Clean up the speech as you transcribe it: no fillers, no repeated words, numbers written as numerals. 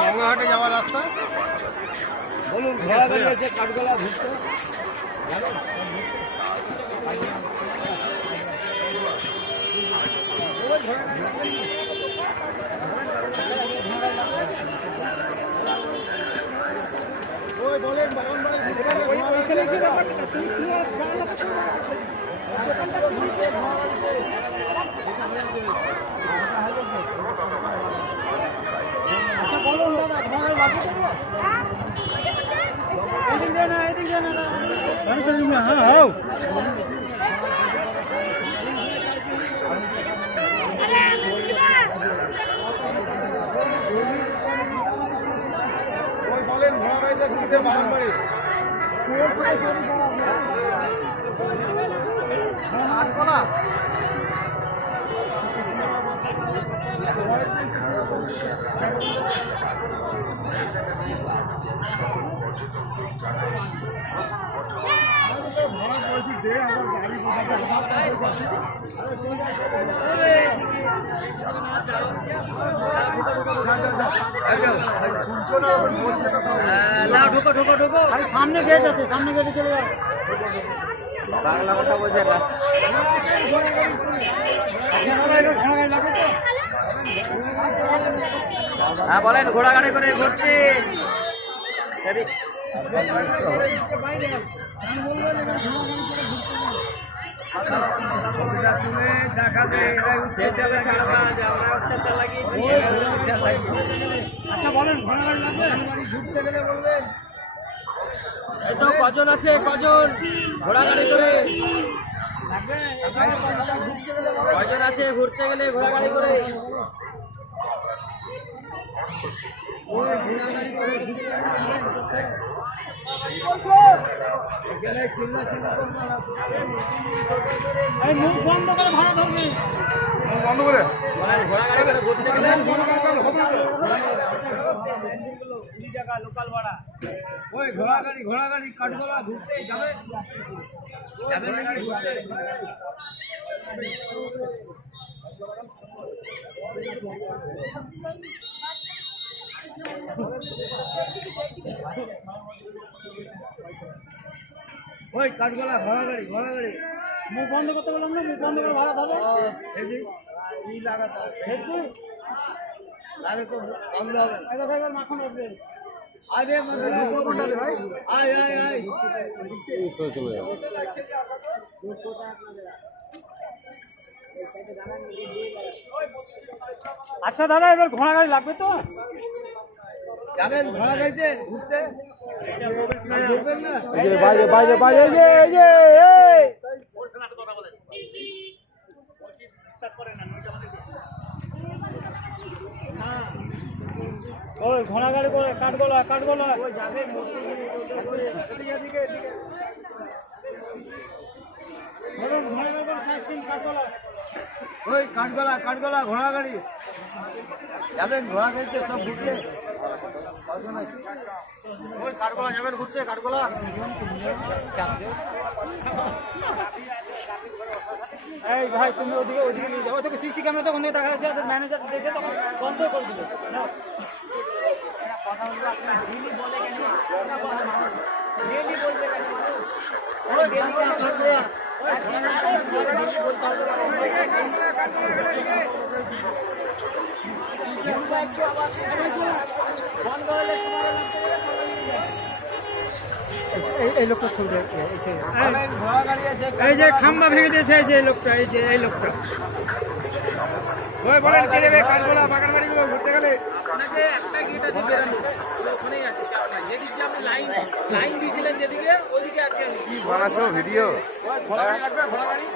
গঙ্গাঘাটে যাওয়ার রাস্তা বলুন, ঘোড়া গাড়ি আছে কাঠগোলা ঘুরতে। বলেন বাগানবাড়ি আচ্ছা বলুন দাদা, ঘোড়া বাকি দেবো? এদিক দিয়ে না, এদিক দিয়ে না। হ্যাঁ বলেন ঘোড়া গাড়িতে ঘুরতে বাগানবাড়ি কাঠগোলা ভাড়া বলছি দে আমার গাড়ি শুনছো না বলছে ঢোকো ঢোকো ঢোকো। সামনে গেট আছে, সামনে গেটে চলে যাও। বাংলা কথা বলছে না। হ্যাঁ বলেন, ঘোড়া গাড়ি করে ঘুরতে আচ্ছা বলেন, ঘোড়া গাড়ি লাগবে? ঘুরতে গেলে বলবেন। এই তো কজন আছে, কজন ঘোড়া গাড়ি করে কজন আছে ঘুরতে গেলে ঘোড়া গাড়ি করে? মুখ বন্ধ করে ভাড়া ধরবি, বন্ধ করে ঘোড়া গাড়ি করে ঘুরতে গেলে লোকাল ভাড়া। ওই ঘোড়া গাড়ি কাঠগোলা ঘুরতে যাবে, যাবে না গাড়ি ঘুরতে? ওই কাঠগোলা ঘোড়া গাড়ি মুখ বন্ধ করতে বললাম না, মুখ বন্ধ করে ভাড়া ধরো। আরে তো বন্ধ হবে না, মাখন উঠবে। আরে ভাই আয় আয় আয় চলে যাও। আচ্ছা দাদা, এবার ঘোড়া গাড়ি লাগবে তো? যাবেন ঘোড়া গাড়িতে ঘুরতে? বাইরে বাইরে বাইরে ওই ঘোড়া গাড়ি করে কাঠগোলা কাঠগোলা ওই কাঠগোলা ঘোড়া গাড়ি যাবেন, ঘোড়া গাড়িতে সব ঘুরতে। ওই কাঠগোলা যাবেন ঘুরতে, কাঠগোলা এই ভাই তুমি ওদিকে নিয়ে যাও, ওদিকে সিসি ক্যামেরা তখন দেখা যাচ্ছে, ম্যানেজার দেখে তখন বন্ধ করে দিল। কথা বলবো, আপনার ডেলি বলে কেন? ডেলি বলবে কেন? এই লোকটা ছবি, এই যে খাম্বা ভেঙে দিয়েছে, এই যে লোকটা, এই লোকটা। ওই বলেন কে যাবে কাঠগোলা বাগানবাড়ি গুলো ঘুরতে গেলে? আপনাকে একটা গেট আছে বেরানো, ওখানেই আছে, চাপ নাই। যেদিকে আপনি লাইন দিয়েছিলেন যেদিকে, ওইদিকে আছে। কি বানাচ্ছো ভিডিও? ঘোড়া গাড়ি লাগবে, ঘোড়া গাড়ি।